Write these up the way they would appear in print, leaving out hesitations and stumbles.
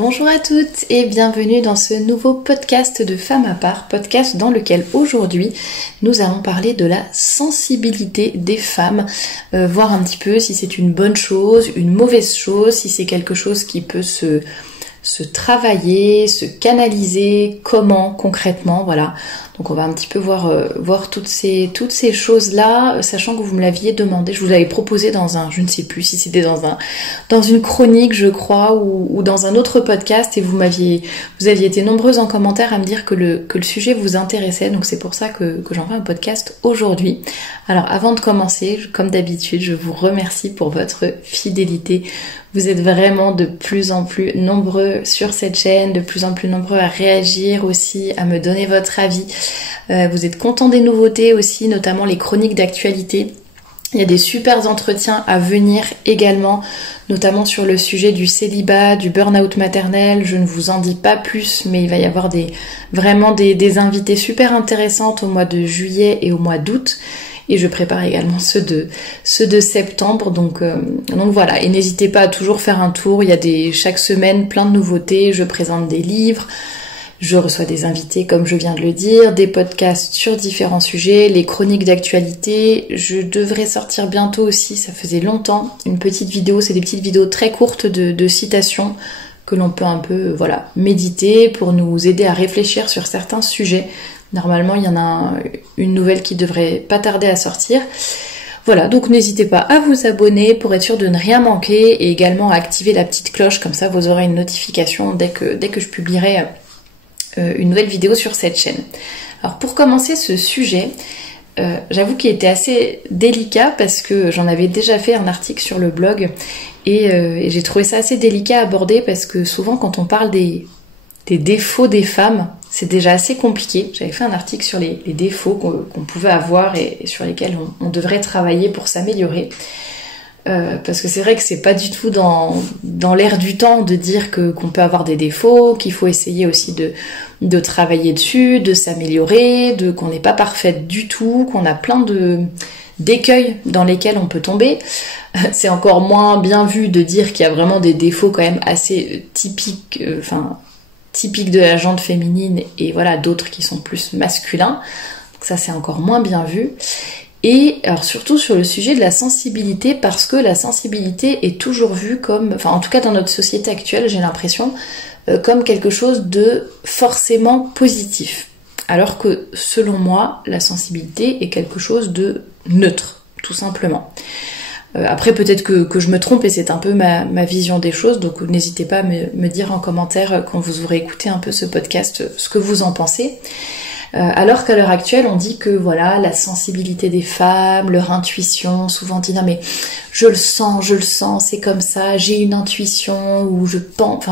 Bonjour à toutes et bienvenue dans ce nouveau podcast de Femmes à part, podcast dans lequel aujourd'hui nous allons parler de la sensibilité des femmes, voir un petit peu si c'est une bonne chose, une mauvaise chose, si c'est quelque chose qui peut se travailler, se canaliser, comment concrètement, voilà. Donc on va un petit peu voir toutes ces choses-là, sachant que vous me l'aviez demandé, je vous l'avais proposé dans je ne sais plus si c'était dans une chronique, je crois, ou dans un autre podcast, et vous aviez été nombreuses en commentaire à me dire que le sujet vous intéressait, donc c'est pour ça que j'en fais un podcast aujourd'hui. Alors avant de commencer, comme d'habitude, je vous remercie pour votre fidélité. Vous êtes vraiment de plus en plus nombreux sur cette chaîne, de plus en plus nombreux à réagir aussi, à me donner votre avis. Vous êtes contents des nouveautés aussi, notamment les chroniques d'actualité. Il y a des super entretiens à venir également, notamment sur le sujet du célibat, du burn-out maternel. Je ne vous en dis pas plus, mais il va y avoir vraiment des invités super intéressantes au mois de juillet et au mois d'août. Et je prépare également ceux de septembre, donc voilà. Et n'hésitez pas à toujours faire un tour, il y a chaque semaine plein de nouveautés, je présente des livres, je reçois des invités comme je viens de le dire, des podcasts sur différents sujets, les chroniques d'actualité. Je devrais sortir bientôt aussi, ça faisait longtemps, une petite vidéo, c'est des petites vidéos très courtes de citations que l'on peut un peu méditer pour nous aider à réfléchir sur certains sujets. Normalement, il y en a une nouvelle qui devrait pas tarder à sortir. Voilà, donc n'hésitez pas à vous abonner pour être sûr de ne rien manquer et également à activer la petite cloche, comme ça vous aurez une notification dès que je publierai une nouvelle vidéo sur cette chaîne. Alors pour commencer ce sujet, j'avoue qu'il était assez délicat parce que j'en avais déjà fait un article sur le blog et j'ai trouvé ça assez délicat à aborder parce que souvent quand on parle des défauts des femmes, c'est déjà assez compliqué. J'avais fait un article sur les défauts qu'on pouvait avoir et sur lesquels on devrait travailler pour s'améliorer. Parce que c'est vrai que c'est pas du tout dans l'air du temps de dire qu'on peut avoir des défauts, qu'il faut essayer aussi de travailler dessus, de s'améliorer, qu'on n'est pas parfaite du tout, qu'on a plein d'écueils dans lesquels on peut tomber. C'est encore moins bien vu de dire qu'il y a vraiment des défauts quand même assez typiques, typiques de la jante féminine et voilà d'autres qui sont plus masculins. Donc ça c'est encore moins bien vu. Et alors surtout sur le sujet de la sensibilité, parce que la sensibilité est toujours vue comme, en tout cas dans notre société actuelle, j'ai l'impression, comme quelque chose de forcément positif. Alors que selon moi, la sensibilité est quelque chose de neutre, tout simplement. Après peut-être que je me trompe et c'est un peu ma vision des choses, donc n'hésitez pas à me dire en commentaire quand vous aurez écouté un peu ce podcast ce que vous en pensez. Alors qu'à l'heure actuelle on dit que voilà la sensibilité des femmes, leur intuition, souvent on dit non mais je le sens, c'est comme ça, j'ai une intuition ou je pense,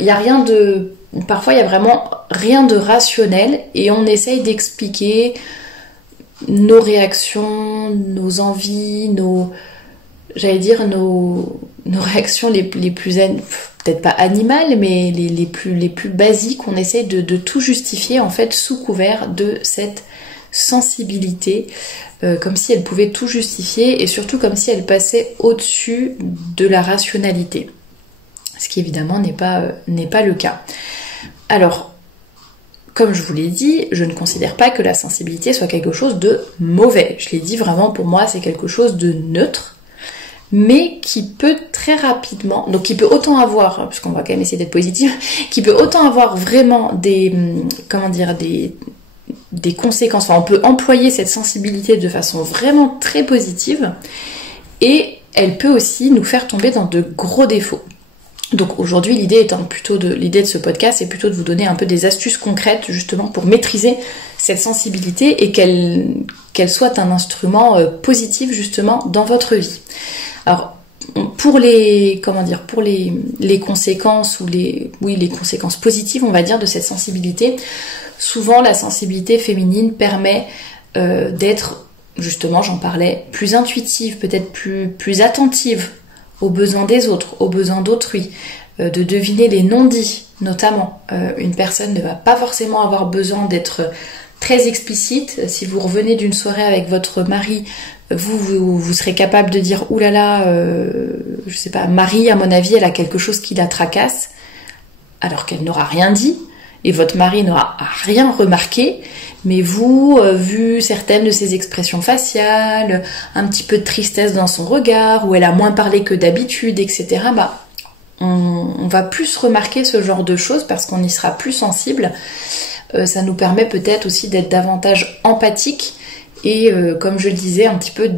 il y a rien de, parfois il y a vraiment rien de rationnel et on essaye d'expliquer nos réactions, nos envies, nos réactions les plus peut-être pas animales, mais les plus basiques. On essaye de tout justifier en fait sous couvert de cette sensibilité, comme si elle pouvait tout justifier et surtout comme si elle passait au-dessus de la rationalité, ce qui évidemment n'est pas le cas. Alors comme je vous l'ai dit, je ne considère pas que la sensibilité soit quelque chose de mauvais. Je l'ai dit vraiment, pour moi, c'est quelque chose de neutre, mais qui peut très rapidement, donc qui peut autant avoir, parce qu'on va quand même essayer d'être positif, qui peut autant avoir vraiment des conséquences. On peut employer cette sensibilité de façon vraiment très positive, et elle peut aussi nous faire tomber dans de gros défauts. Donc aujourd'hui, l'idée de ce podcast, c'est plutôt de vous donner un peu des astuces concrètes justement pour maîtriser cette sensibilité et qu'elle soit un instrument positif justement dans votre vie. Alors pour les conséquences les conséquences positives, on va dire, de cette sensibilité, souvent la sensibilité féminine permet d'être, justement, j'en parlais, plus intuitive, peut-être plus attentive aux besoins des autres, aux besoins d'autrui, de deviner les non-dits, notamment. Une personne ne va pas forcément avoir besoin d'être très explicite. Si vous revenez d'une soirée avec votre mari, vous serez capable de dire « Ouh là là, je sais pas, Marie, à mon avis, elle a quelque chose qui la tracasse ». alors qu'elle n'aura rien dit, et votre mari n'aura rien remarqué, mais vous, vu certaines de ses expressions faciales, un petit peu de tristesse dans son regard, où elle a moins parlé que d'habitude, etc., on va plus remarquer ce genre de choses parce qu'on y sera plus sensible. Ça nous permet peut-être aussi d'être davantage empathique et, comme je le disais, un petit peu,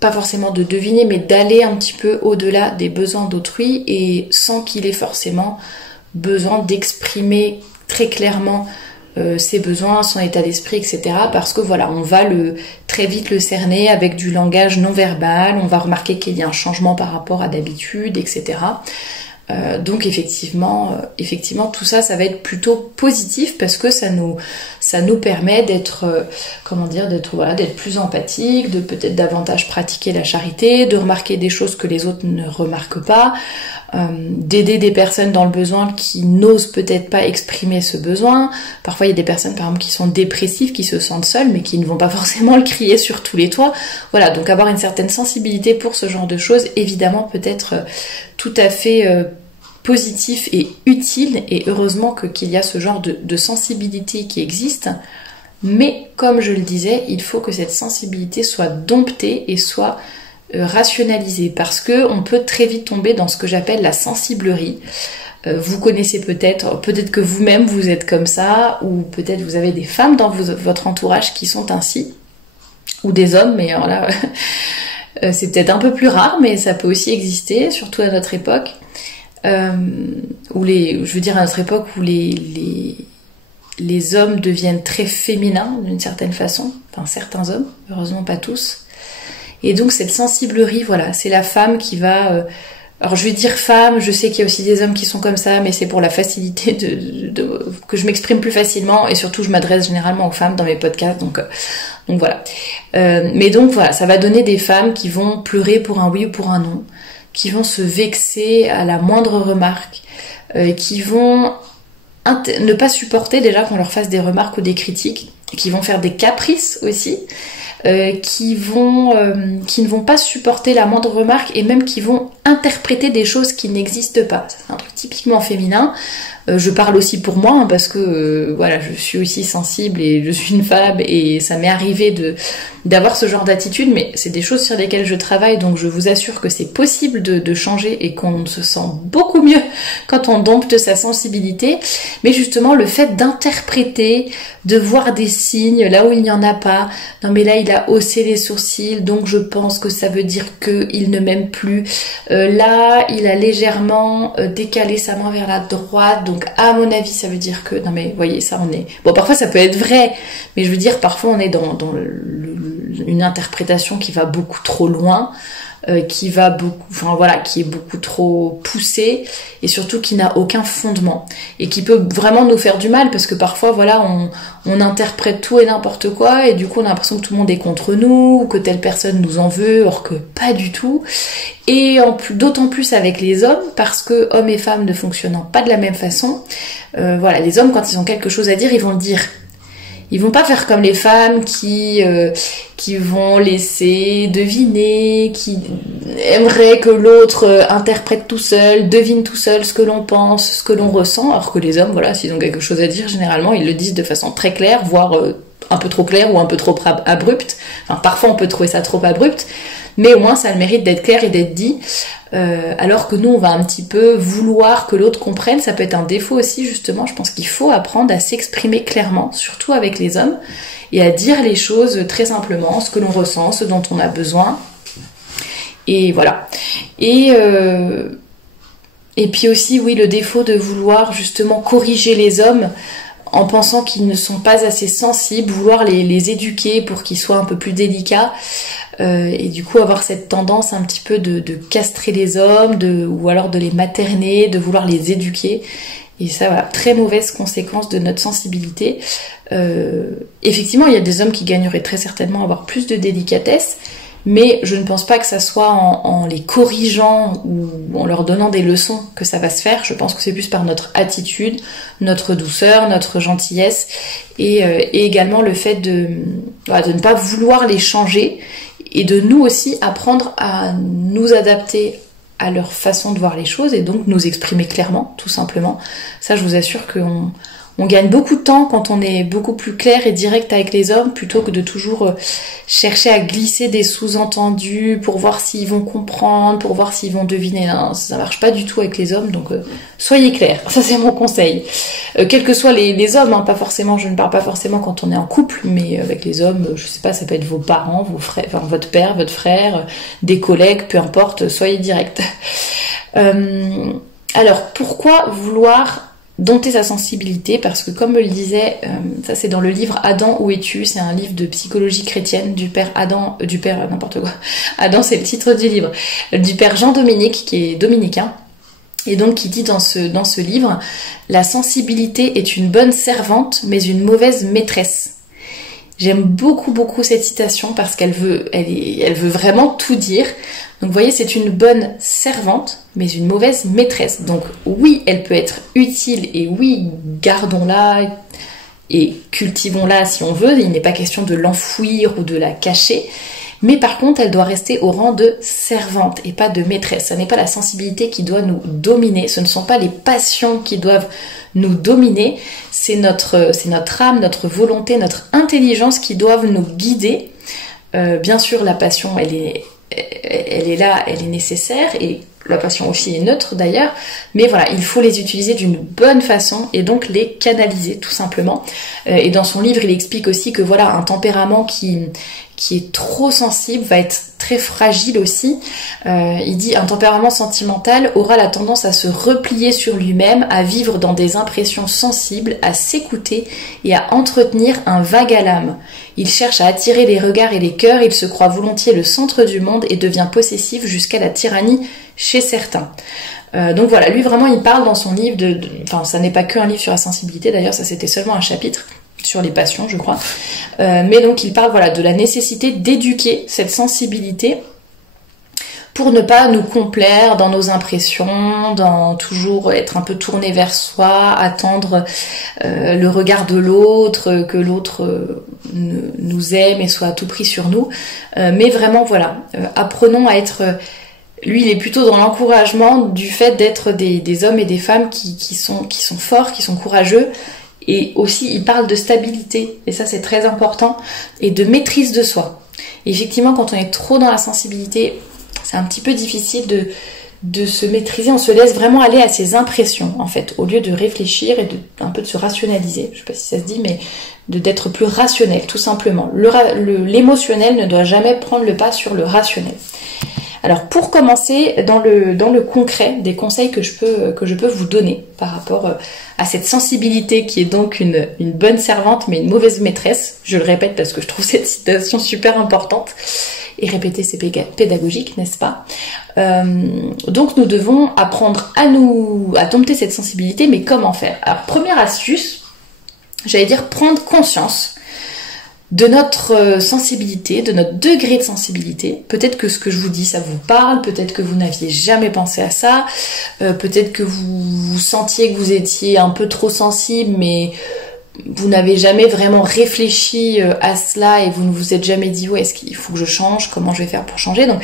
pas forcément de deviner, mais d'aller un petit peu au-delà des besoins d'autrui et sans qu'il ait forcément besoin d'exprimer très clairement ses besoins, son état d'esprit, etc. Parce que voilà, on va très vite le cerner avec du langage non verbal, on va remarquer qu'il y a un changement par rapport à d'habitude, etc. Donc effectivement, tout ça va être plutôt positif parce que ça nous permet d'être, d'être plus empathique, de peut-être davantage pratiquer la charité, de remarquer des choses que les autres ne remarquent pas, d'aider des personnes dans le besoin qui n'osent peut-être pas exprimer ce besoin. Parfois il y a des personnes par exemple qui sont dépressives, qui se sentent seules mais qui ne vont pas forcément le crier sur tous les toits. Voilà, donc avoir une certaine sensibilité pour ce genre de choses, évidemment peut être tout à fait positif et utile, et heureusement qu'il y a ce genre de sensibilité qui existe. Mais comme je le disais, il faut que cette sensibilité soit domptée et soit rationalisée, parce que on peut très vite tomber dans ce que j'appelle la sensiblerie. Vous connaissez peut-être que vous-même vous êtes comme ça, ou peut-être vous avez des femmes dans votre entourage qui sont ainsi, ou des hommes, mais alors là c'est peut-être un peu plus rare, mais ça peut aussi exister, surtout à notre époque. À notre époque où les hommes deviennent très féminins d'une certaine façon, enfin certains hommes, heureusement pas tous. Et donc cette sensiblerie, voilà, c'est la femme qui va... alors je vais dire femme, je sais qu'il y a aussi des hommes qui sont comme ça, mais c'est pour la facilité que je m'exprime plus facilement, et surtout je m'adresse généralement aux femmes dans mes podcasts, donc voilà. Mais donc voilà, ça va donner des femmes qui vont pleurer pour un oui ou pour un non, qui vont se vexer à la moindre remarque, qui vont ne pas supporter déjà qu'on leur fasse des remarques ou des critiques, qui vont faire des caprices aussi, qui ne vont pas supporter la moindre remarque, et même qui vont interpréter des choses qui n'existent pas. C'est un truc typiquement féminin. Je parle aussi pour moi, parce que voilà, je suis aussi sensible et je suis une femme, et ça m'est arrivé d'avoir ce genre d'attitude, mais c'est des choses sur lesquelles je travaille, donc je vous assure que c'est possible de changer et qu'on se sent beaucoup mieux quand on dompte sa sensibilité. Mais justement, le fait d'interpréter, de voir des signes là où il n'y en a pas, non mais là il a haussé les sourcils, donc je pense que ça veut dire qu'il ne m'aime plus, là il a légèrement décalé sa main vers la droite, donc à mon avis ça veut dire que... Non mais vous voyez, ça on est... Bon, parfois ça peut être vrai, mais je veux dire, parfois on est dans une interprétation qui va beaucoup trop loin, qui est beaucoup trop poussée, et surtout qui n'a aucun fondement, et qui peut vraiment nous faire du mal, parce que parfois voilà, on interprète tout et n'importe quoi, et du coup on a l'impression que tout le monde est contre nous, ou que telle personne nous en veut, or que pas du tout. Et d'autant plus avec les hommes, parce que hommes et femmes ne fonctionnant pas de la même façon, voilà, les hommes, quand ils ont quelque chose à dire, ils vont le dire. Ils vont pas faire comme les femmes qui vont laisser deviner, qui aimeraient que l'autre interprète tout seul, devine tout seul ce que l'on pense, ce que l'on ressent, alors que les hommes, voilà, s'ils ont quelque chose à dire, généralement, ils le disent de façon très claire, voire un peu trop claire ou un peu trop abrupte. Enfin, parfois on peut trouver ça trop abrupt, mais au moins ça a le mérite d'être clair et d'être dit, alors que nous on va un petit peu vouloir que l'autre comprenne. Ça peut être un défaut aussi, justement. Je pense qu'il faut apprendre à s'exprimer clairement, surtout avec les hommes, et à dire les choses très simplement, ce que l'on ressent, ce dont on a besoin, et voilà. Et puis aussi, oui, le défaut de vouloir justement corriger les hommes en pensant qu'ils ne sont pas assez sensibles, vouloir les éduquer pour qu'ils soient un peu plus délicats, et du coup avoir cette tendance un petit peu de castrer les hommes, ou alors de les materner, de vouloir les éduquer. Et ça, voilà, très mauvaise conséquence de notre sensibilité. Effectivement, il y a des hommes qui gagneraient très certainement à avoir plus de délicatesse, mais je ne pense pas que ça soit en les corrigeant ou en leur donnant des leçons que ça va se faire. Je pense que c'est plus par notre attitude, notre douceur, notre gentillesse, et également le fait de ne pas vouloir les changer, et de nous aussi apprendre à nous adapter à leur façon de voir les choses et donc nous exprimer clairement, tout simplement. Ça, je vous assure qu'on gagne beaucoup de temps quand on est beaucoup plus clair et direct avec les hommes plutôt que de toujours chercher à glisser des sous-entendus pour voir s'ils vont comprendre, pour voir s'ils vont deviner. Non, ça marche pas du tout avec les hommes, donc soyez clairs, ça c'est mon conseil. Quels que soient les hommes, hein, pas forcément, je ne parle pas forcément quand on est en couple, mais avec les hommes, je sais pas, ça peut être vos parents, vos frères, enfin votre père, votre frère, des collègues, peu importe, soyez direct. Alors, pourquoi vouloir dompter sa sensibilité? Parce que comme me le disait, ça c'est dans le livre Adam, où es-tu? C'est un livre de psychologie chrétienne du père Adam, n'importe quoi. Adam, c'est le titre du livre, du père Jean-Dominique, qui est dominicain, et donc qui dit dans ce livre, la sensibilité est une bonne servante, mais une mauvaise maîtresse. J'aime beaucoup cette citation parce qu'elle veut vraiment tout dire. Donc vous voyez, c'est une bonne servante, mais une mauvaise maîtresse. Donc oui, elle peut être utile et oui, gardons-la et cultivons-la si on veut. Il n'est pas question de l'enfouir ou de la cacher. Mais par contre, elle doit rester au rang de servante et pas de maîtresse. Ce n'est pas la sensibilité qui doit nous dominer. Ce ne sont pas les passions qui doivent nous dominer. C'est notre âme, notre volonté, notre intelligence qui doivent nous guider. Bien sûr, la passion, elle est là, elle est nécessaire, et la passion aussi est neutre d'ailleurs, mais voilà, il faut les utiliser d'une bonne façon et donc les canaliser tout simplement. Et dans son livre, il explique aussi que voilà, un tempérament qui est trop sensible va être très fragile aussi. Il dit un tempérament sentimental aura la tendance à se replier sur lui-même, à vivre dans des impressions sensibles, à s'écouter et à entretenir un vague à l'âme. Il cherche à attirer les regards et les cœurs, il se croit volontiers le centre du monde et devient possessif jusqu'à la tyrannie chez certains. Donc voilà, lui vraiment il parle dans son livre enfin ça n'est pas qu'un livre sur la sensibilité, d'ailleurs ça c'était seulement un chapitre sur les passions je crois, mais donc il parle voilà de la nécessité d'éduquer cette sensibilité pour ne pas nous complaire dans nos impressions, dans toujours être un peu tourné vers soi, attendre le regard de l'autre, que l'autre nous aime et soit à tout prix sur nous, mais vraiment voilà, apprenons à être... Lui, il est plutôt dans l'encouragement du fait d'être des hommes et des femmes qui sont forts, qui sont courageux. Et aussi, il parle de stabilité, et ça c'est très important, et de maîtrise de soi. Et effectivement, quand on est trop dans la sensibilité, c'est un petit peu difficile de se maîtriser. On se laisse vraiment aller à ses impressions, en fait, au lieu de réfléchir et un peu de se rationaliser. Je sais pas si ça se dit, mais d'être plus rationnel, tout simplement. L'émotionnel ne doit jamais prendre le pas sur le rationnel. Alors pour commencer, dans le concret, des conseils que je peux vous donner par rapport à cette sensibilité qui est donc une bonne servante mais une mauvaise maîtresse, je le répète parce que je trouve cette citation super importante, et répéter c'est pédagogique, n'est-ce pas? Donc nous devons apprendre à dompter cette sensibilité, mais comment faire? Alors première astuce, j'allais dire prendre conscience de notre sensibilité, de notre degré de sensibilité. Peut-être que ce que je vous dis, ça vous parle, peut-être que vous n'aviez jamais pensé à ça, peut-être que vous sentiez que vous étiez un peu trop sensible, mais vous n'avez jamais vraiment réfléchi à cela et vous ne vous êtes jamais dit ouais, est-ce qu'il faut que je change, comment je vais faire pour changer. Donc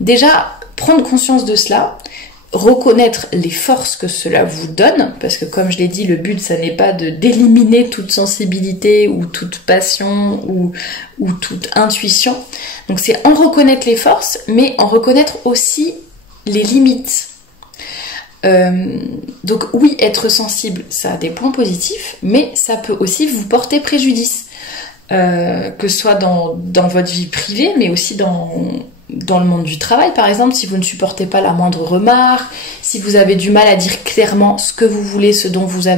déjà, prendre conscience de cela, reconnaître les forces que cela vous donne, parce que comme je l'ai dit, le but ça n'est pas d'éliminer toute sensibilité ou toute passion ou toute intuition. Donc c'est en reconnaître les forces, mais en reconnaître aussi les limites. Donc oui, être sensible, ça a des points positifs, mais ça peut aussi vous porter préjudice, que ce soit dans votre vie privée, mais aussi dans le monde du travail, par exemple, si vous ne supportez pas la moindre remarque, si vous avez du mal à dire clairement ce que vous voulez, ce dont vous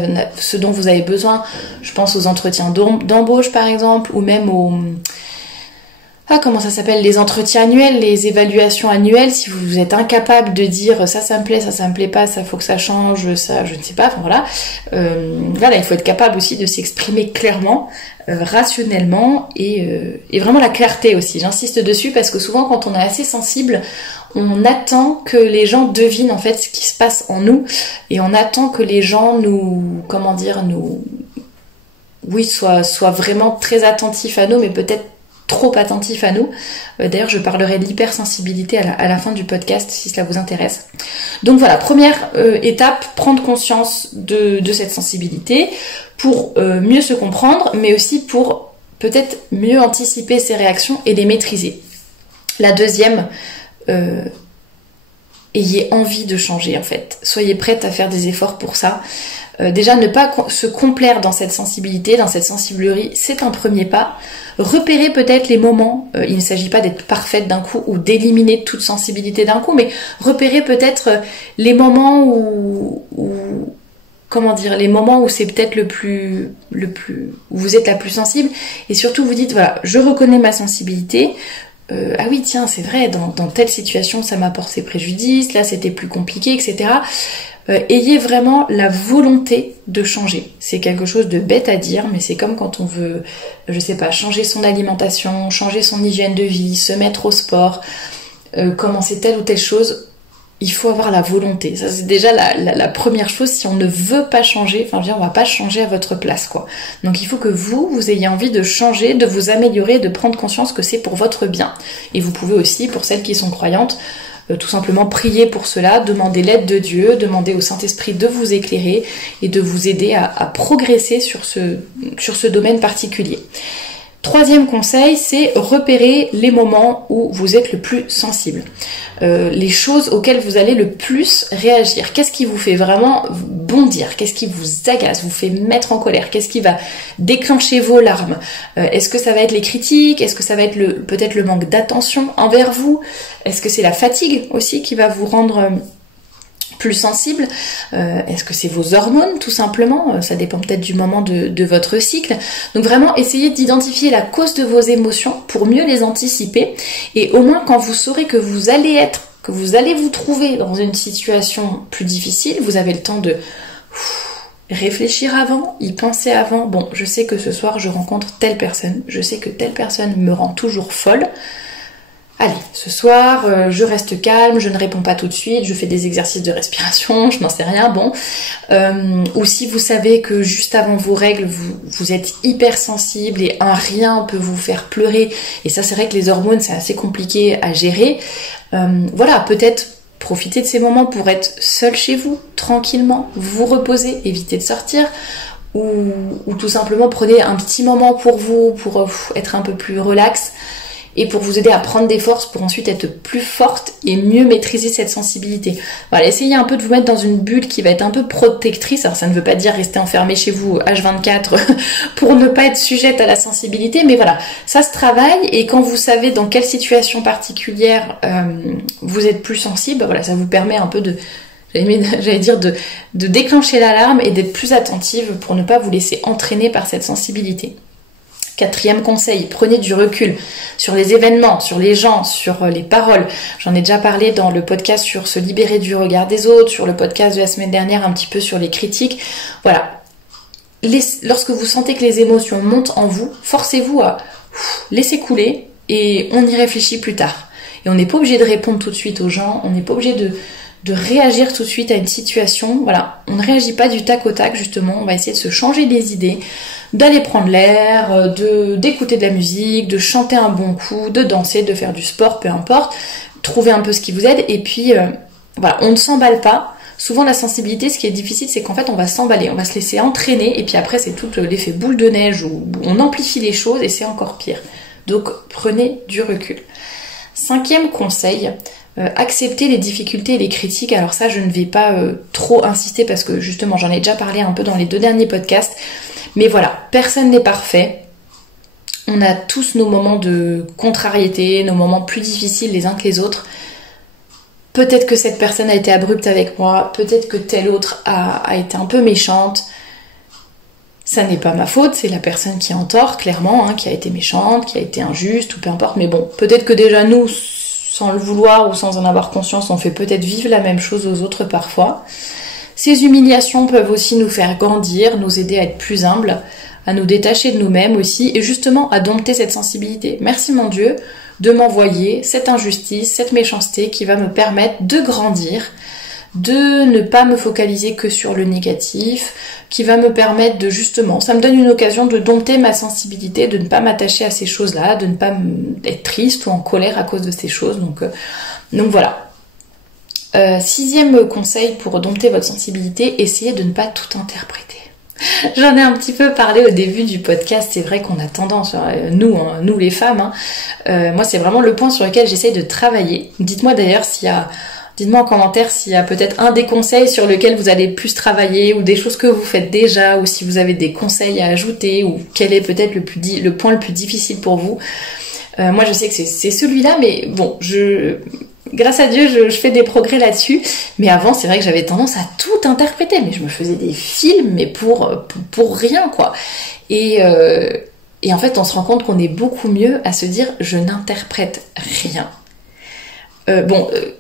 avez besoin. Je pense aux entretiens d'embauche, par exemple, ou même comment ça s'appelle, les entretiens annuels, les évaluations annuelles. Si vous êtes incapable de dire ça me plaît, ça me plaît pas, ça faut que ça change, ça je ne sais pas, enfin voilà. Voilà, il faut être capable aussi de s'exprimer clairement, rationnellement et vraiment la clarté aussi. J'insiste dessus parce que souvent quand on est assez sensible, on attend que les gens devinent en fait ce qui se passe en nous et on attend que les gens soient vraiment très attentifs à nous, mais peut-être trop attentifs à nous. D'ailleurs, je parlerai de l'hypersensibilité à la fin du podcast si cela vous intéresse. Donc voilà, première étape, prendre conscience de cette sensibilité pour mieux se comprendre, mais aussi pour peut-être mieux anticiper ses réactions et les maîtriser. La deuxième, ayez envie de changer en fait. Soyez prête à faire des efforts pour ça. Déjà, ne pas se complaire dans cette sensibilité, dans cette sensiblerie, c'est un premier pas. Repérez peut-être les moments, il ne s'agit pas d'être parfaite d'un coup ou d'éliminer toute sensibilité d'un coup, mais repérez peut-être les moments où les moments où c'est peut-être où vous êtes la plus sensible, et surtout vous dites, voilà, je reconnais ma sensibilité, ah oui tiens c'est vrai, dans telle situation ça m'a porté préjudice, là c'était plus compliqué, etc. Ayez vraiment la volonté de changer. C'est quelque chose de bête à dire, mais c'est comme quand on veut, je sais pas, changer son alimentation, changer son hygiène de vie, se mettre au sport, commencer telle ou telle chose. Il faut avoir la volonté. Ça, c'est déjà la première chose. Si on ne veut pas changer, on va pas changer à votre place, quoi. Donc, il faut que vous ayez envie de changer, de vous améliorer, de prendre conscience que c'est pour votre bien. Et vous pouvez aussi, pour celles qui sont croyantes, tout simplement prier pour cela, demander l'aide de Dieu, demander au Saint-Esprit de vous éclairer et de vous aider à progresser sur ce domaine particulier. Troisième conseil, c'est repérer les moments où vous êtes le plus sensible. Les choses auxquelles vous allez le plus réagir. Qu'est-ce qui vous fait vraiment bondir? Qu'est-ce qui vous agace, vous fait mettre en colère? Qu'est-ce qui va déclencher vos larmes? Est-ce que ça va être les critiques? Est-ce que ça va être peut-être le manque d'attention envers vous? Est-ce que c'est la fatigue aussi qui va vous rendre plus sensible? Est-ce que c'est vos hormones tout simplement? Ça dépend peut-être du moment de votre cycle. Donc vraiment essayez d'identifier la cause de vos émotions pour mieux les anticiper, et au moins quand vous saurez que vous allez vous trouver dans une situation plus difficile, vous avez le temps de réfléchir avant, y penser avant. Bon, je sais que ce soir je rencontre telle personne, je sais que telle personne me rend toujours folle. Allez, ce soir, je reste calme, je ne réponds pas tout de suite, je fais des exercices de respiration, je n'en sais rien, bon. Ou si vous savez que juste avant vos règles, vous êtes hyper sensible et un rien peut vous faire pleurer, et ça c'est vrai que les hormones c'est assez compliqué à gérer, voilà, peut-être profitez de ces moments pour être seul chez vous, tranquillement, vous reposer, évitez de sortir, ou tout simplement prenez un petit moment pour vous, pour être un peu plus relax, et pour vous aider à prendre des forces pour ensuite être plus forte et mieux maîtriser cette sensibilité. Voilà, essayez un peu de vous mettre dans une bulle qui va être un peu protectrice. Alors ça ne veut pas dire rester enfermé chez vous H24 pour ne pas être sujette à la sensibilité, mais voilà, ça se travaille, et quand vous savez dans quelle situation particulière vous êtes plus sensible, voilà, ça vous permet un peu de déclencher l'alarme et d'être plus attentive pour ne pas vous laisser entraîner par cette sensibilité. Quatrième conseil, prenez du recul sur les événements, sur les gens, sur les paroles. J'en ai déjà parlé dans le podcast sur se libérer du regard des autres, sur le podcast de la semaine dernière un petit peu sur les critiques. Voilà. Lorsque vous sentez que les émotions montent en vous, forcez-vous à laisser couler et on y réfléchit plus tard. Et on n'est pas obligé de répondre tout de suite aux gens, on n'est pas obligé de réagir tout de suite à une situation. Voilà, on ne réagit pas du tac au tac, justement, on va essayer de se changer les idées, d'aller prendre l'air, d'écouter de la musique, de chanter un bon coup, de danser, de faire du sport, peu importe, trouver un peu ce qui vous aide, et puis voilà, on ne s'emballe pas. Souvent la sensibilité, ce qui est difficile, c'est qu'en fait on va s'emballer, on va se laisser entraîner, et puis après c'est tout l'effet boule de neige où on amplifie les choses et c'est encore pire. Donc prenez du recul. Cinquième conseil, accepter les difficultés et les critiques. Alors ça, je ne vais pas trop insister parce que justement, j'en ai déjà parlé un peu dans les 2 derniers podcasts. Mais voilà, personne n'est parfait. On a tous nos moments de contrariété, nos moments plus difficiles les uns que les autres. Peut-être que cette personne a été abrupte avec moi, peut-être que telle autre a été un peu méchante. Ça n'est pas ma faute, c'est la personne qui est en tort, clairement, qui a été méchante, qui a été injuste, ou peu importe. Mais bon, peut-être que déjà nous, sans le vouloir ou sans en avoir conscience, on fait peut-être vivre la même chose aux autres parfois. Ces humiliations peuvent aussi nous faire grandir, nous aider à être plus humbles, à nous détacher de nous-mêmes aussi, et justement à dompter cette sensibilité. Merci mon Dieu de m'envoyer cette injustice, cette méchanceté qui va me permettre de grandir, de ne pas me focaliser que sur le négatif, qui va me permettre de justement, ça me donne une occasion de dompter ma sensibilité, de ne pas m'attacher à ces choses-là, de ne pas être triste ou en colère à cause de ces choses. Donc voilà. 6e conseil pour dompter votre sensibilité, essayez de ne pas tout interpréter. J'en ai un petit peu parlé au début du podcast, c'est vrai qu'on a tendance, nous les femmes, moi c'est vraiment le point sur lequel j'essaye de travailler. Dites-moi d'ailleurs dites-moi en commentaire s'il y a peut-être un des conseils sur lequel vous allez plus travailler, ou des choses que vous faites déjà, ou si vous avez des conseils à ajouter, ou quel est peut-être le point le plus difficile pour vous. Moi je sais que c'est celui-là, mais bon, grâce à Dieu, je fais des progrès là-dessus. Mais avant, c'est vrai que j'avais tendance à tout interpréter. Mais je me faisais des films, mais pour rien, quoi. Et en fait, on se rend compte qu'on est beaucoup mieux à se dire « je n'interprète rien ».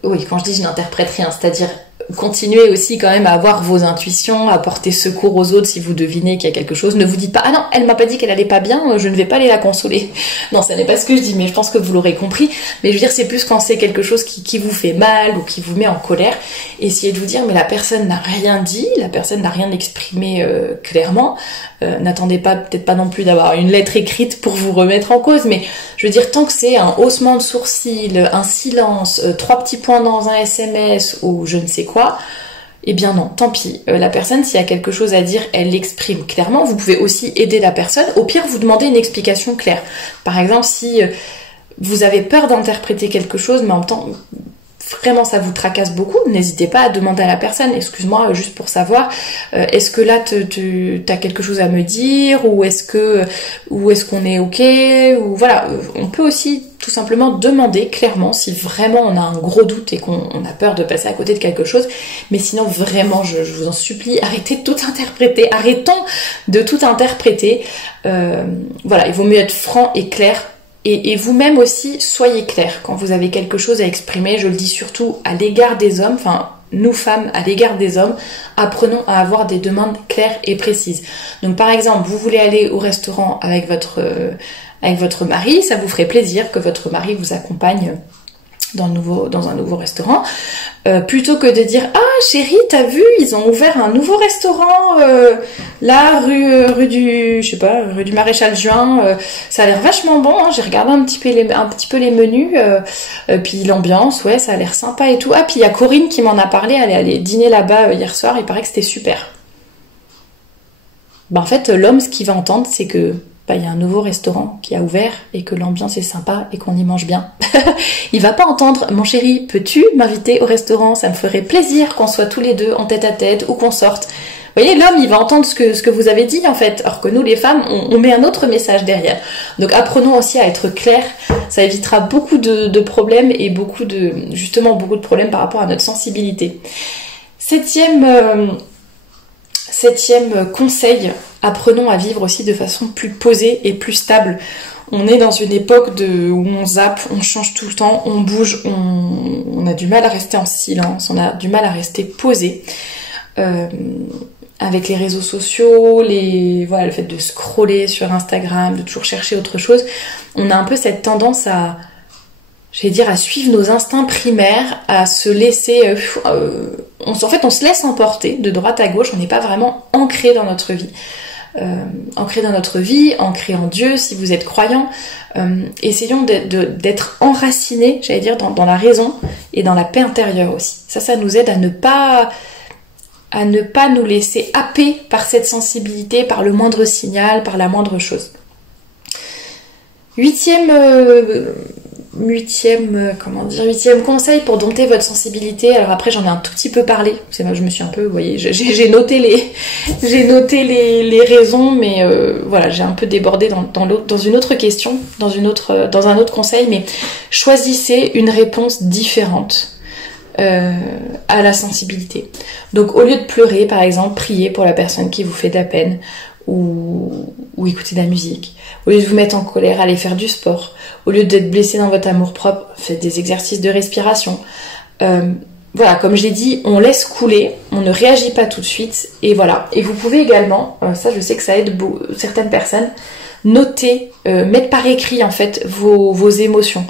Oui, quand je dis « je n'interprète rien », c'est-à-dire continuez aussi quand même à avoir vos intuitions, à porter secours aux autres si vous devinez qu'il y a quelque chose. Ne vous dites pas « ah non, elle m'a pas dit qu'elle allait pas bien, je ne vais pas aller la consoler ». Non, ça n'est pas ce que je dis, mais je pense que vous l'aurez compris. Mais je veux dire, c'est plus quand c'est quelque chose qui vous fait mal ou qui vous met en colère. Essayez de vous dire « mais la personne n'a rien dit, la personne n'a rien exprimé clairement ». N'attendez peut-être pas non plus d'avoir une lettre écrite pour vous remettre en cause, mais je veux dire, tant que c'est un haussement de sourcils, un silence, 3 petits points dans un SMS ou je ne sais quoi, eh bien non, tant pis. La personne, s'il y a quelque chose à dire, elle l'exprime clairement. Vous pouvez aussi aider la personne. Au pire, vous demandez une explication claire. Par exemple, si vous avez peur d'interpréter quelque chose, mais en même temps, vraiment ça vous tracasse beaucoup, n'hésitez pas à demander à la personne, excuse-moi, juste pour savoir, est-ce que là t'as quelque chose à me dire, ou est-ce qu'on est ok, ou voilà, on peut aussi tout simplement demander clairement si vraiment on a un gros doute et qu'on a peur de passer à côté de quelque chose. Mais sinon vraiment, je vous en supplie, arrêtez de tout interpréter, arrêtons de tout interpréter. Voilà, il vaut mieux être franc et clair. Et vous-même aussi, soyez clair quand vous avez quelque chose à exprimer. Je le dis surtout à l'égard des hommes, enfin nous femmes à l'égard des hommes, apprenons à avoir des demandes claires et précises. Donc par exemple, vous voulez aller au restaurant avec votre mari, ça vous ferait plaisir que votre mari vous accompagne dans un nouveau restaurant, plutôt que de dire « ah chérie, t'as vu, ils ont ouvert un nouveau restaurant là, rue du Maréchal Juin, ça a l'air vachement bon, hein, j'ai regardé un petit peu les menus, puis l'ambiance, ouais, ça a l'air sympa et tout. Ah, puis il y a Corinne qui m'en a parlé, elle est allée dîner là-bas hier soir, il paraît que c'était super. » En fait, l'homme, ce qu'il va entendre, c'est que il y a un nouveau restaurant qui a ouvert et que l'ambiance est sympa et qu'on y mange bien. Il va pas entendre « mon chéri, peux-tu m'inviter au restaurant? Ça me ferait plaisir qu'on soit tous les deux en tête à tête ou qu'on sorte. » Vous voyez, l'homme, il va entendre ce que vous avez dit en fait, alors que nous, les femmes, on met un autre message derrière. Donc apprenons aussi à être clairs, ça évitera beaucoup de problèmes et beaucoup de problèmes par rapport à notre sensibilité. Septième conseil, apprenons à vivre aussi de façon plus posée et plus stable. On est dans une époque où on zappe, on change tout le temps, on bouge, on a du mal à rester en silence, on a du mal à rester posé. Avec les réseaux sociaux, le fait de scroller sur Instagram, de toujours chercher autre chose, on a un peu cette tendance à suivre nos instincts primaires, à se laisser... on se laisse emporter de droite à gauche, on n'est pas vraiment ancré dans notre vie. Ancré en Dieu, si vous êtes croyant. Essayons d'être enracinés, dans la raison et dans la paix intérieure aussi. Ça nous aide à ne pas nous laisser happer par cette sensibilité, par le moindre signal, par la moindre chose. Huitième conseil pour dompter votre sensibilité. Alors après, j'en ai un tout petit peu parlé. C'est moi, je me suis un peu, vous voyez, j'ai noté les raisons, mais voilà, j'ai un peu débordé dans une autre question, dans un autre conseil. Mais choisissez une réponse différente à la sensibilité. Donc au lieu de pleurer, par exemple, priez pour la personne qui vous fait de la peine, ou écouter de la musique. Au lieu de vous mettre en colère, allez faire du sport. Au lieu d'être blessé dans votre amour-propre, faites des exercices de respiration. Voilà, comme je l'ai dit, on laisse couler, on ne réagit pas tout de suite, et voilà. Et vous pouvez également, ça je sais que ça aide certaines personnes, noter, mettre par écrit en fait vos émotions.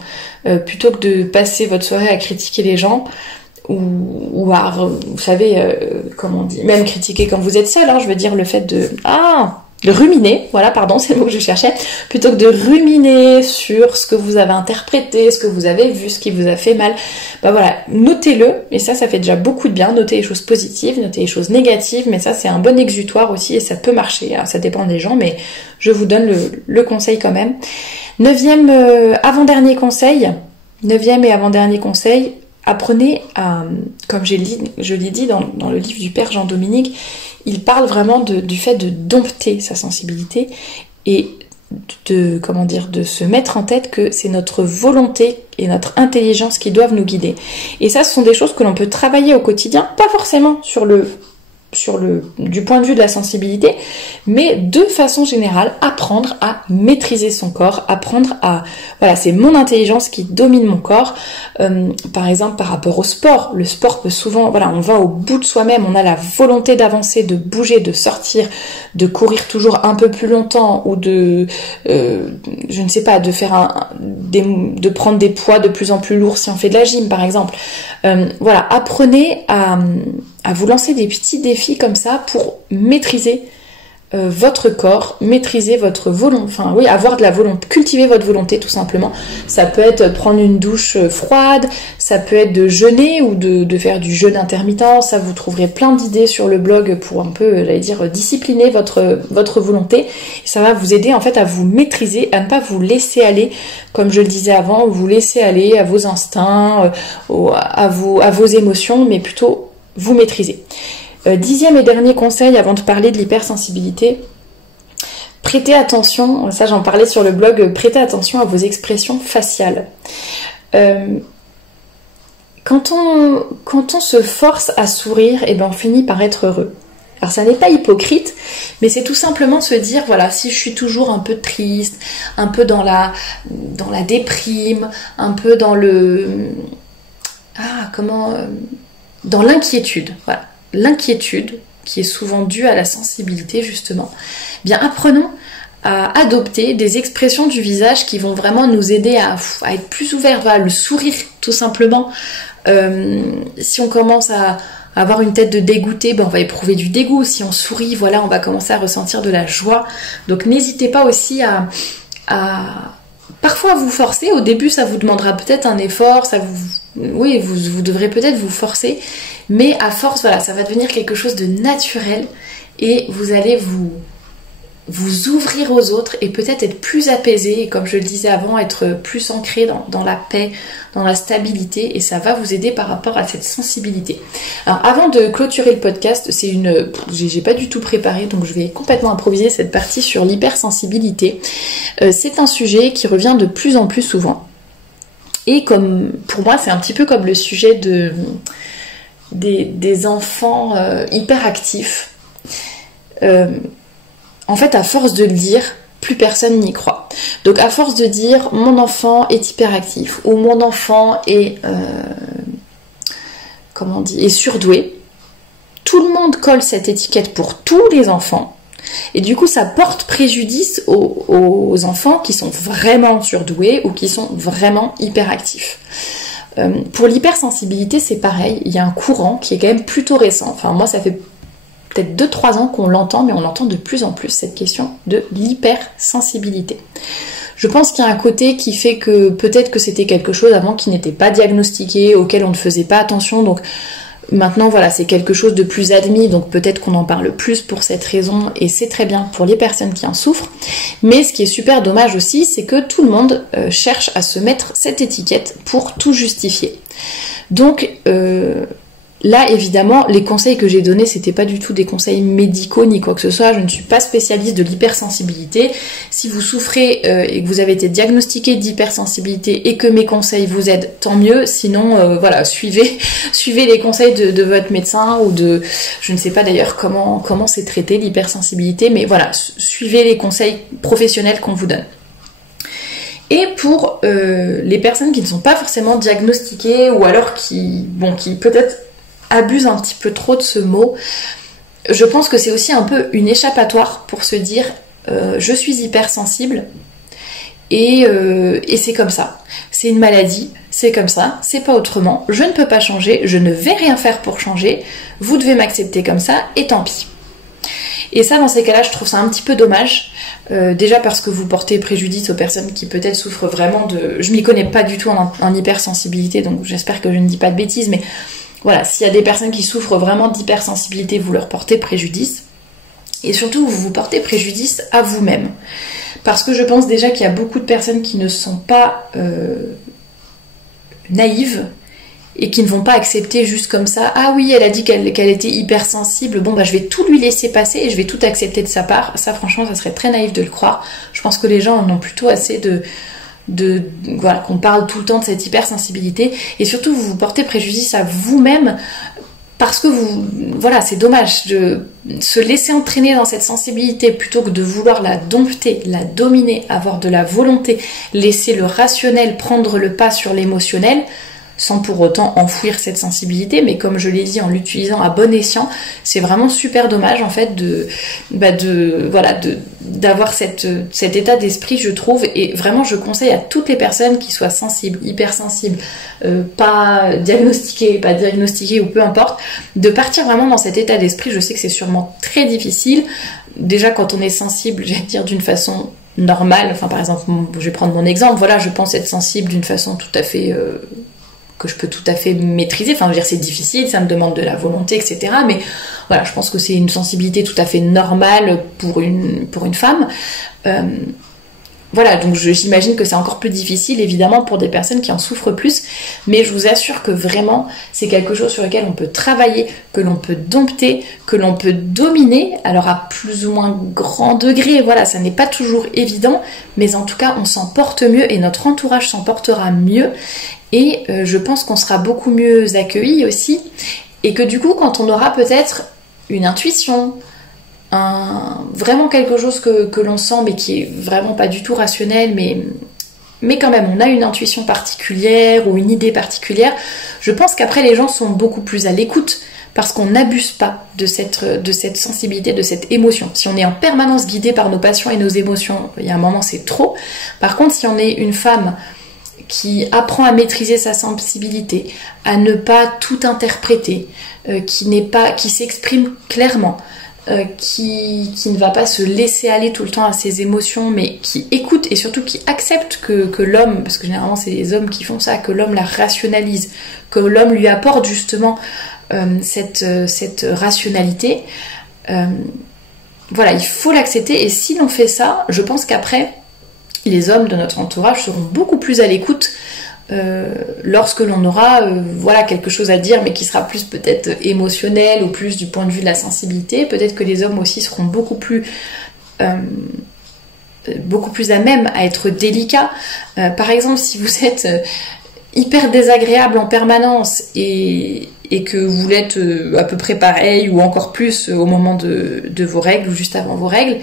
Plutôt que de passer votre soirée à critiquer les gens, ou à, vous savez, comment on dit, même critiquer quand vous êtes seul, hein, je veux dire le fait de ruminer, voilà, pardon, c'est le mot que je cherchais, plutôt que de ruminer sur ce que vous avez interprété, ce que vous avez vu, ce qui vous a fait mal, bah voilà, notez-le, et ça fait déjà beaucoup de bien, notez les choses positives, notez les choses négatives, mais ça c'est un bon exutoire aussi, et ça peut marcher, alors, ça dépend des gens, mais je vous donne le conseil quand même. Neuvième et avant-dernier conseil, apprenez à, comme je l'ai dit dans le livre du père Jean-Dominique, il parle vraiment du fait de dompter sa sensibilité et de se mettre en tête que c'est notre volonté et notre intelligence qui doivent nous guider. Et ça, ce sont des choses que l'on peut travailler au quotidien, pas forcément du point de vue de la sensibilité, mais de façon générale, apprendre à maîtriser son corps, voilà, c'est mon intelligence qui domine mon corps. Par exemple, par rapport au sport, le sport peut souvent, voilà, on va au bout de soi-même, on a la volonté d'avancer, de bouger, de sortir, de courir toujours un peu plus longtemps, ou de, je ne sais pas, de faire de prendre des poids de plus en plus lourds si on fait de la gym, par exemple. Voilà, apprenez à vous lancer des petits défis comme ça pour maîtriser votre corps, maîtriser votre volonté, avoir de la volonté, cultiver votre volonté tout simplement. Ça peut être prendre une douche froide, ça peut être de jeûner ou de faire du jeûne intermittent, ça vous trouverez plein d'idées sur le blog pour un peu, discipliner votre volonté. Et ça va vous aider en fait à vous maîtriser, à ne pas vous laisser aller, comme je le disais avant, vous laisser aller à vos instincts, à vos émotions, mais plutôt vous maîtriser. 10e et dernier conseil avant de parler de l'hypersensibilité, prêtez attention, ça j'en parlais sur le blog, prêtez attention à vos expressions faciales. Quand on se force à sourire, on finit par être heureux. Alors ça n'est pas hypocrite, mais c'est tout simplement se dire, voilà, si je suis toujours un peu triste, un peu dans la déprime, un peu dans dans l'inquiétude, voilà. L'inquiétude, qui est souvent due à la sensibilité justement, bien apprenons à adopter des expressions du visage qui vont vraiment nous aider à être plus ouverts, voilà, le sourire tout simplement. Si on commence à avoir une tête de dégoûté, on va éprouver du dégoût. Si on sourit, voilà, on va commencer à ressentir de la joie. Donc n'hésitez pas aussi à parfois vous forcer. Au début, ça vous demandera peut-être un effort, vous devrez peut-être vous forcer, mais à force, voilà, ça va devenir quelque chose de naturel et vous allez vous ouvrir aux autres et peut-être être plus apaisé et, comme je le disais avant, être plus ancré dans la paix, dans la stabilité, et ça va vous aider par rapport à cette sensibilité. Alors avant de clôturer le podcast, j'ai pas du tout préparé, donc je vais complètement improviser cette partie sur l'hypersensibilité. C'est un sujet qui revient de plus en plus souvent. Et comme pour moi, c'est un petit peu comme le sujet des enfants hyperactifs. En fait, à force de le dire, plus personne n'y croit. Donc à force de dire mon enfant est hyperactif ou mon enfant est est surdoué, tout le monde colle cette étiquette pour tous les enfants. Et du coup, ça porte préjudice aux enfants qui sont vraiment surdoués ou qui sont vraiment hyperactifs. Pour l'hypersensibilité, c'est pareil. Il y a un courant qui est quand même plutôt récent. Enfin, moi, ça fait peut-être 2-3 ans qu'on l'entend, mais on l'entend de plus en plus, cette question de l'hypersensibilité. Je pense qu'il y a un côté qui fait que peut-être que c'était quelque chose avant qui n'était pas diagnostiqué, auquel on ne faisait pas attention, donc maintenant, voilà, c'est quelque chose de plus admis, donc peut-être qu'on en parle plus pour cette raison, et c'est très bien pour les personnes qui en souffrent. Mais ce qui est super dommage aussi, c'est que tout le monde cherche à se mettre cette étiquette pour tout justifier. Donc, là, évidemment, les conseils que j'ai donnés, c'était pas du tout des conseils médicaux ni quoi que ce soit. Je ne suis pas spécialiste de l'hypersensibilité. Si vous souffrez et que vous avez été diagnostiqué d'hypersensibilité et que mes conseils vous aident, tant mieux. Sinon, voilà, suivez les conseils de votre médecin ou de, je ne sais pas d'ailleurs comment c'est traité l'hypersensibilité, mais voilà, suivez les conseils professionnels qu'on vous donne. Et pour les personnes qui ne sont pas forcément diagnostiquées ou alors qui peut-être abuse un petit peu trop de ce mot, je pense que c'est aussi un peu une échappatoire pour se dire je suis hypersensible et c'est comme ça, c'est une maladie, c'est comme ça, c'est pas autrement, je ne peux pas changer, je ne vais rien faire pour changer, vous devez m'accepter comme ça, et tant pis. Et ça, dans ces cas-là, je trouve ça un petit peu dommage. Déjà parce que vous portez préjudice aux personnes qui peut-être souffrent vraiment de... Je m'y connais pas du tout en hypersensibilité, donc j'espère que je ne dis pas de bêtises, mais voilà, s'il y a des personnes qui souffrent vraiment d'hypersensibilité, vous leur portez préjudice. Et surtout, vous vous portez préjudice à vous-même. Parce que je pense déjà qu'il y a beaucoup de personnes qui ne sont pas naïves et qui ne vont pas accepter juste comme ça. Ah oui, elle a dit qu'elle était hypersensible, bon bah je vais tout lui laisser passer et je vais tout accepter de sa part. Ça franchement, ça serait très naïf de le croire. Je pense que les gens en ont plutôt assez voilà, qu'on parle tout le temps de cette hypersensibilité. Et surtout, vous vous portez préjudice à vous-même parce que voilà, c'est dommage de se laisser entraîner dans cette sensibilité plutôt que de vouloir la dompter, la dominer, avoir de la volonté, laisser le rationnel prendre le pas sur l'émotionnel, sans pour autant enfouir cette sensibilité, mais comme je l'ai dit, en l'utilisant à bon escient, c'est vraiment super dommage en fait d'avoir cet état d'esprit, je trouve, et vraiment je conseille à toutes les personnes qui soient sensibles, hypersensibles, pas diagnostiquées ou peu importe, de partir vraiment dans cet état d'esprit. Je sais que c'est sûrement très difficile, déjà quand on est sensible, je vais dire d'une façon normale, enfin par exemple, je vais prendre mon exemple, voilà, je pense être sensible d'une façon tout à fait... que je peux tout à fait maîtriser, enfin je veux dire c'est difficile, ça me demande de la volonté, etc. Mais voilà, je pense que c'est une sensibilité tout à fait normale pour une femme. Voilà, donc j'imagine que c'est encore plus difficile évidemment pour des personnes qui en souffrent plus, mais je vous assure que vraiment c'est quelque chose sur lequel on peut travailler, que l'on peut dompter, que l'on peut dominer, alors à plus ou moins grand degré, voilà, ça n'est pas toujours évident, mais en tout cas on s'en porte mieux et notre entourage s'en portera mieux. Et je pense qu'on sera beaucoup mieux accueillis aussi, et que du coup quand on aura peut-être une intuition, vraiment quelque chose que l'on sent mais qui est vraiment pas du tout rationnel, mais quand même on a une intuition particulière ou une idée particulière, je pense qu'après les gens sont beaucoup plus à l'écoute parce qu'on n'abuse pas de cette sensibilité, de cette émotion. Si on est en permanence guidé par nos passions et nos émotions, il y a un moment c'est trop. Par contre, si on est une femme qui apprend à maîtriser sa sensibilité, à ne pas tout interpréter, qui s'exprime clairement, qui ne va pas se laisser aller tout le temps à ses émotions, mais qui écoute et surtout qui accepte que l'homme, parce que généralement c'est les hommes qui font ça, que l'homme la rationalise, que l'homme lui apporte justement cette rationalité. Voilà, il faut l'accepter, et si l'on fait ça, je pense qu'après, les hommes de notre entourage seront beaucoup plus à l'écoute lorsque l'on aura voilà, quelque chose à dire, mais qui sera plus peut-être émotionnel ou plus du point de vue de la sensibilité. Peut-être que les hommes aussi seront beaucoup plus à même à être délicats. Par exemple, si vous êtes hyper désagréable en permanence et que vous l'êtes à peu près pareil ou encore plus au moment de vos règles ou juste avant vos règles,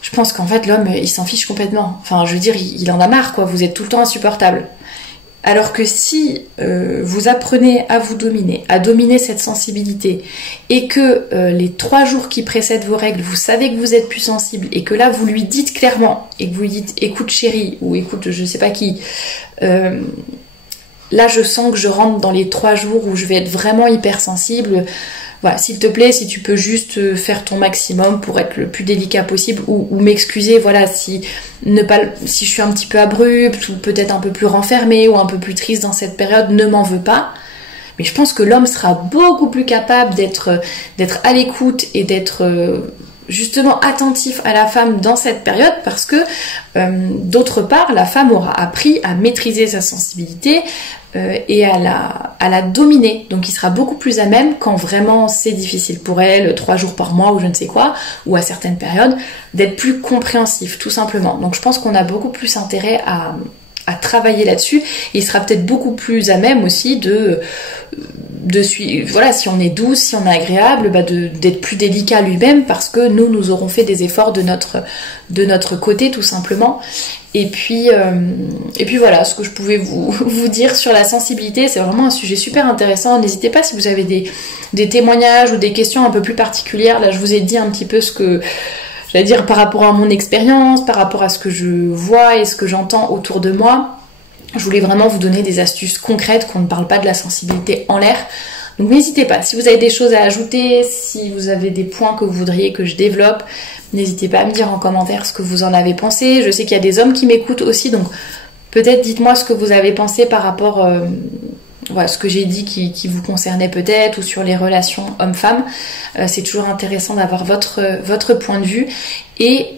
je pense qu'en fait l'homme il s'en fiche complètement. Enfin je veux dire, il en a marre quoi, vous êtes tout le temps insupportable. Alors que si vous apprenez à vous dominer, à dominer cette sensibilité, et que les 3 jours qui précèdent vos règles, vous savez que vous êtes plus sensible, et que là vous lui dites clairement, et que vous lui dites écoute chérie, ou écoute je sais pas qui, là je sens que je rentre dans les 3 jours où je vais être vraiment hypersensible, voilà, s'il te plaît, si tu peux juste faire ton maximum pour être le plus délicat possible, ou m'excuser, voilà, si je suis un petit peu abrupte, ou peut-être un peu plus renfermée, ou un peu plus triste dans cette période, ne m'en veux pas. Mais je pense que l'homme sera beaucoup plus capable d'être à l'écoute et d'être justement attentif à la femme dans cette période, parce que d'autre part, la femme aura appris à maîtriser sa sensibilité, et à la dominer. Donc il sera beaucoup plus à même, quand vraiment c'est difficile pour elle, 3 jours par mois ou je ne sais quoi, ou à certaines périodes, d'être plus compréhensif tout simplement. Donc je pense qu'on a beaucoup plus intérêt à travailler là-dessus, et il sera peut-être beaucoup plus à même aussi voilà, si on est douce, si on est agréable, d'être plus délicat lui-même, parce que nous aurons fait des efforts de notre côté tout simplement. Et puis voilà, ce que je pouvais vous dire sur la sensibilité, c'est vraiment un sujet super intéressant. N'hésitez pas si vous avez des témoignages ou des questions un peu plus particulières. Là, je vous ai dit un petit peu ce que j'allais dire par rapport à mon expérience, par rapport à ce que je vois et ce que j'entends autour de moi. Je voulais vraiment vous donner des astuces concrètes, qu'on ne parle pas de la sensibilité en l'air. Donc n'hésitez pas, si vous avez des choses à ajouter, si vous avez des points que vous voudriez que je développe, n'hésitez pas à me dire en commentaire ce que vous en avez pensé. Je sais qu'il y a des hommes qui m'écoutent aussi, donc peut-être dites-moi ce que vous avez pensé par rapport à ce que j'ai dit qui vous concernait peut-être, ou sur les relations hommes-femmes. C'est toujours intéressant d'avoir votre point de vue. Et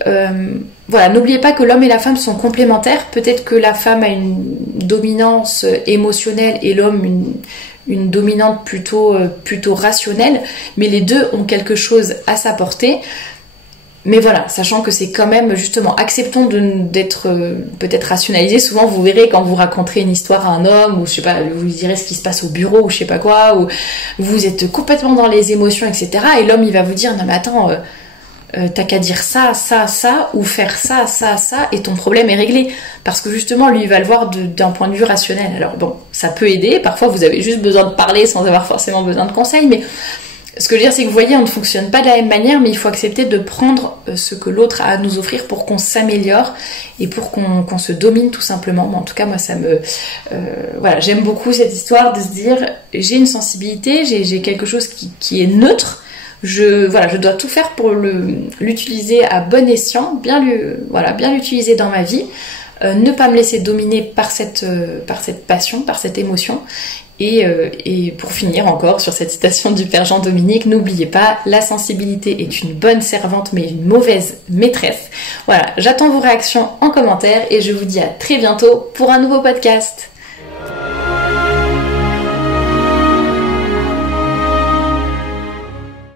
voilà, n'oubliez pas que l'homme et la femme sont complémentaires. Peut-être que la femme a une dominance émotionnelle et l'homme une dominante plutôt rationnelle, mais les deux ont quelque chose à s'apporter. Mais voilà, sachant que c'est quand même, justement, acceptons d'être peut-être rationalisé. Souvent, vous verrez quand vous raconterez une histoire à un homme, ou je sais pas, vous lui direz ce qui se passe au bureau, ou je sais pas quoi, ou vous êtes complètement dans les émotions, etc. Et l'homme, il va vous dire, non mais attends, t'as qu'à dire ça, ça, ça, ou faire ça, ça, ça, et ton problème est réglé. Parce que justement, lui, il va le voir d'un point de vue rationnel. Alors bon, ça peut aider, parfois vous avez juste besoin de parler sans avoir forcément besoin de conseils, mais ce que je veux dire, c'est que vous voyez, on ne fonctionne pas de la même manière, mais il faut accepter de prendre ce que l'autre a à nous offrir pour qu'on s'améliore et pour qu'on se domine tout simplement. Mais en tout cas, moi, ça me... voilà, j'aime beaucoup cette histoire de se dire, j'ai une sensibilité, j'ai quelque chose qui est neutre. Je dois tout faire pour l'utiliser à bon escient, bien l'utiliser dans ma vie, ne pas me laisser dominer par cette passion, par cette émotion. Et pour finir encore sur cette citation du Père Jean-Dominique, n'oubliez pas, la sensibilité est une bonne servante mais une mauvaise maîtresse. Voilà, j'attends vos réactions en commentaire et je vous dis à très bientôt pour un nouveau podcast.